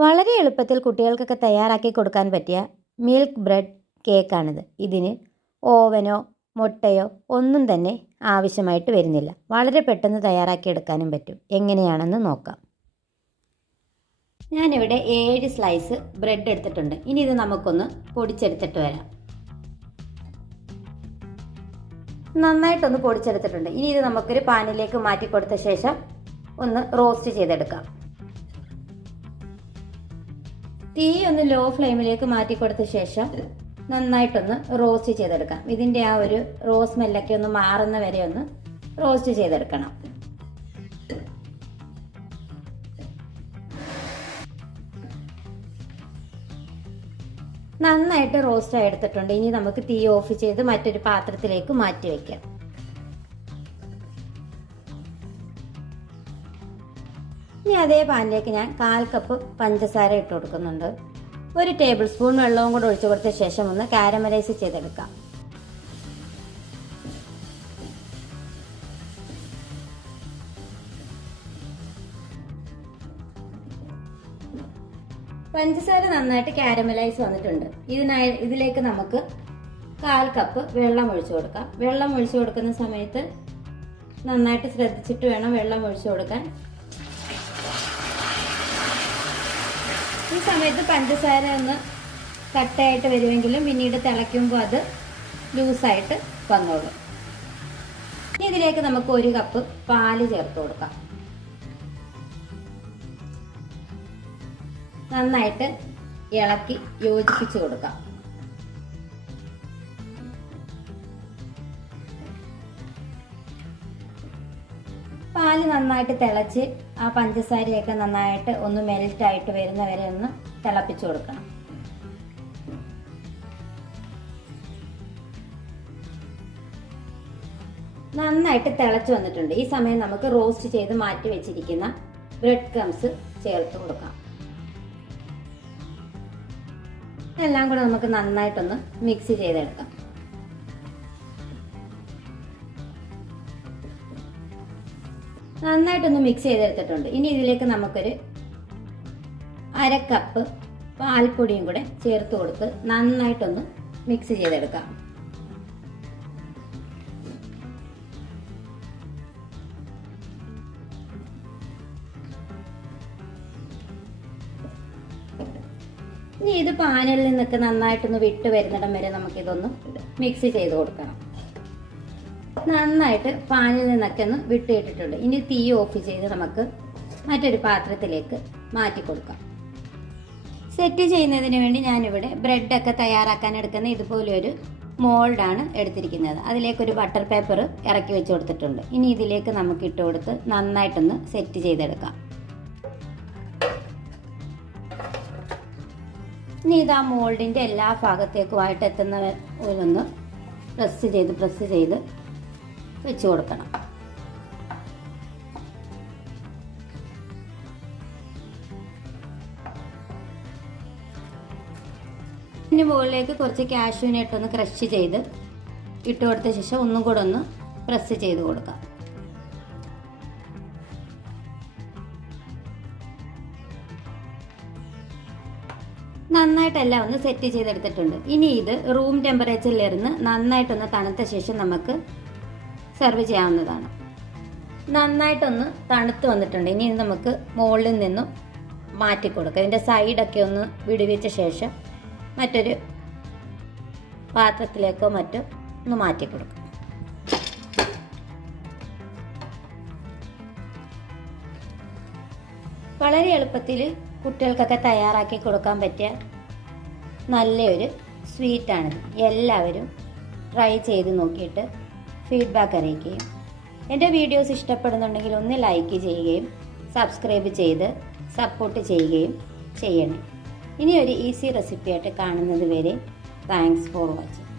വളരെ എളുപ്പത്തിൽ കുട്ടികൾക്കൊക്കെ തയ്യാറാക്കി കൊടുക്കാൻ പറ്റിയ മിൽക്ക് ബ്രെഡ് കേക്കാണിത്. ഇതിന് ഓവനോ മുട്ടയോ ഒന്നും തന്നെ ആവശ്യമായിട്ട് വരുന്നില്ല. വളരെ പെട്ടെന്ന് തയ്യാറാക്കിയെടുക്കാനും പറ്റും. എങ്ങനെയാണെന്ന് നോക്കാം. ഞാനിവിടെ 7 സ്ലൈസ് ബ്രെഡ് എടുത്തിട്ടുണ്ട്. ഇനി ഇത് നമുക്കൊന്ന് പൊടിച്ചെടുത്തിട്ട് വരാം. നന്നായിട്ടൊന്ന് പൊടിച്ചെടുത്തിട്ടുണ്ട്. ഇനി ഇത് നമുക്കൊരു പാനിലേക്ക് മാറ്റി കൊടുത്ത ശേഷം ഒന്ന് റോസ്റ്റ് ചെയ്തെടുക്കാം. തീ ഒന്ന് ലോ ഫ്ലെയിമിലേക്ക് മാറ്റി കൊടുത്ത ശേഷം നന്നായിട്ടൊന്ന് റോസ്റ്റ് ചെയ്തെടുക്കാം. ഇതിൻ്റെ ആ ഒരു റോസ് സ്മെല്ലൊക്കെ ഒന്ന് മാറുന്ന വരെ ഒന്ന് റോസ്റ്റ് ചെയ്തെടുക്കണം. നന്നായിട്ട് റോസ്റ്റ് എടുത്തിട്ടുണ്ട്. ഇനി നമുക്ക് തീ ഓഫ് ചെയ്ത് മറ്റൊരു പാത്രത്തിലേക്ക് മാറ്റി വയ്ക്കാം. ഇനി അതേ പാനിലേക്ക് ഞാൻ 1/4 കപ്പ് പഞ്ചസാര ഇട്ട് കൊടുക്കുന്നുണ്ട്. 1 ടേബിൾ സ്പൂൺ വെള്ളവും കൂടെ ഒഴിച്ചു കൊടുത്ത ശേഷം ഒന്ന് കാരമലൈസ് ചെയ്തെടുക്കാം. പഞ്ചസാര നന്നായിട്ട് കാരമലൈസ് വന്നിട്ടുണ്ട്. ഇതിലേക്ക് നമുക്ക് 1/4 കപ്പ് വെള്ളം ഒഴിച്ചു കൊടുക്കാം. വെള്ളം ഒഴിച്ചു കൊടുക്കുന്ന സമയത്ത് നന്നായിട്ട് ശ്രദ്ധിച്ചിട്ട് വേണം വെള്ളം ഒഴിച്ചു കൊടുക്കാൻ. ഈ സമയത്ത് പഞ്ചസാര ഒന്ന് കട്ടയായിട്ട് വരുമെങ്കിലും പിന്നീട് തിളയ്ക്കുമ്പോൾ അത് ലൂസായിട്ട് വന്നോളും. ഇനി ഇതിലേക്ക് നമുക്ക് 1 കപ്പ് പാല് ചേർത്ത് കൊടുക്കാം. നന്നായിട്ട് ഇളക്കി യോജിപ്പിച്ച് കൊടുക്കാം. പാല് നന്നായിട്ട് തിളച്ച് ആ പഞ്ചസാരയൊക്കെ നന്നായിട്ട് ഒന്ന് മെൽറ്റായിട്ട് വരുന്ന വരെ ഒന്ന് തിളപ്പിച്ചു കൊടുക്കണം. നന്നായിട്ട് തിളച്ച് വന്നിട്ടുണ്ട്. ഈ സമയം നമുക്ക് റോസ്റ്റ് ചെയ്ത് മാറ്റി വെച്ചിരിക്കുന്ന ബ്രെഡ് ക്രംസ് ചേർത്ത് കൊടുക്കാം. എല്ലാം കൂടെ നമുക്ക് നന്നായിട്ടൊന്ന് മിക്സ് ചെയ്തെടുക്കാം. നന്നായിട്ടൊന്ന് മിക്സ് ചെയ്തെടുത്തിട്ടുണ്ട്. ഇനി ഇതിലേക്ക് നമുക്കൊരു 1/2 കപ്പ് പാൽപ്പൊടിയും കൂടെ ചേർത്ത് കൊടുത്ത് നന്നായിട്ടൊന്ന് മിക്സ് ചെയ്തെടുക്കാം. ഇനി ഇത് പാനിൽ നിന്നൊക്കെ നന്നായിട്ടൊന്ന് വിട്ട് വരുന്നിടം വരെ നമുക്കിതൊന്ന് മിക്സ് ചെയ്ത് കൊടുക്കണം. നന്നായിട്ട് പാനിൽ നിന്നൊക്കെ ഒന്ന് വിട്ടിട്ടിട്ടുണ്ട്. ഇനി തീ ഓഫ് ചെയ്ത് നമുക്ക് മറ്റൊരു പാത്രത്തിലേക്ക് മാറ്റി കൊടുക്കാം. സെറ്റ് ചെയ്യുന്നതിന് വേണ്ടി ഞാനിവിടെ ബ്രെഡൊക്കെ തയ്യാറാക്കാൻ എടുക്കുന്ന ഇതുപോലെ ഒരു മോൾഡാണ് എടുത്തിരിക്കുന്നത്. അതിലേക്കൊരു ബട്ടർ പേപ്പർ ഇറക്കി വെച്ച് കൊടുത്തിട്ടുണ്ട്. ഇനി ഇതിലേക്ക് നമുക്ക് ഇട്ട് കൊടുത്ത് നന്നായിട്ടൊന്ന് സെറ്റ് ചെയ്തെടുക്കാം. ഇനി ഇത് ആ മോൾഡിൻ്റെ എല്ലാ ഭാഗത്തേക്കുമായിട്ട് എത്തുന്ന പോലൊന്ന് പ്രസ് ചെയ്ത് വെച്ച് കൊടുക്കണം. ഇതിന് മുകളിലേക്ക് കുറച്ച് കാഷ്യൂനട്ട് ഒന്ന് ക്രഷ് ചെയ്ത് ഇട്ട് കൊടുത്ത ശേഷം ഒന്നും കൂടെ ഒന്ന് പ്രസ് ചെയ്ത് കൊടുക്കാം. നന്നായിട്ടെല്ലാം ഒന്ന് സെറ്റ് ചെയ്തെടുത്തിട്ടുണ്ട്. ഇനി ഇത് റൂം ടെമ്പറേച്ചറിലിരുന്ന് നന്നായിട്ടൊന്ന് തണുത്ത ശേഷം നമുക്ക് സെർവ് ചെയ്യാവുന്നതാണ്. നന്നായിട്ടൊന്ന് തണുത്ത് വന്നിട്ടുണ്ട്. ഇനി നമുക്ക് മുകളിൽ നിന്നും മാറ്റി കൊടുക്കാം. ഇതിൻ്റെ സൈഡൊക്കെ ഒന്ന് വിടുവിച്ച ശേഷം മറ്റൊരു പാത്രത്തിലേക്കോ മറ്റോ ഒന്ന് മാറ്റി കൊടുക്കാം. വളരെ എളുപ്പത്തിൽ കുട്ടികൾക്കൊക്കെ തയ്യാറാക്കി കൊടുക്കാൻ പറ്റിയ നല്ലൊരു സ്വീറ്റാണിത്. എല്ലാവരും ട്രൈ ചെയ്ത് നോക്കിയിട്ട് ഫീഡ്ബാക്ക് അറിയിക്കുകയും എൻ്റെ വീഡിയോസ് ഇഷ്ടപ്പെടുന്നുണ്ടെങ്കിൽ ഒന്ന് ലൈക്ക് ചെയ്യുകയും സബ്സ്ക്രൈബ് ചെയ്ത് സപ്പോർട്ട് ചെയ്യുകയും ചെയ്യണം. ഇനി ഒരു ഈസി റെസിപ്പിയായിട്ട് കാണുന്നത് വരെ താങ്ക്സ് ഫോർ വാച്ചിങ്.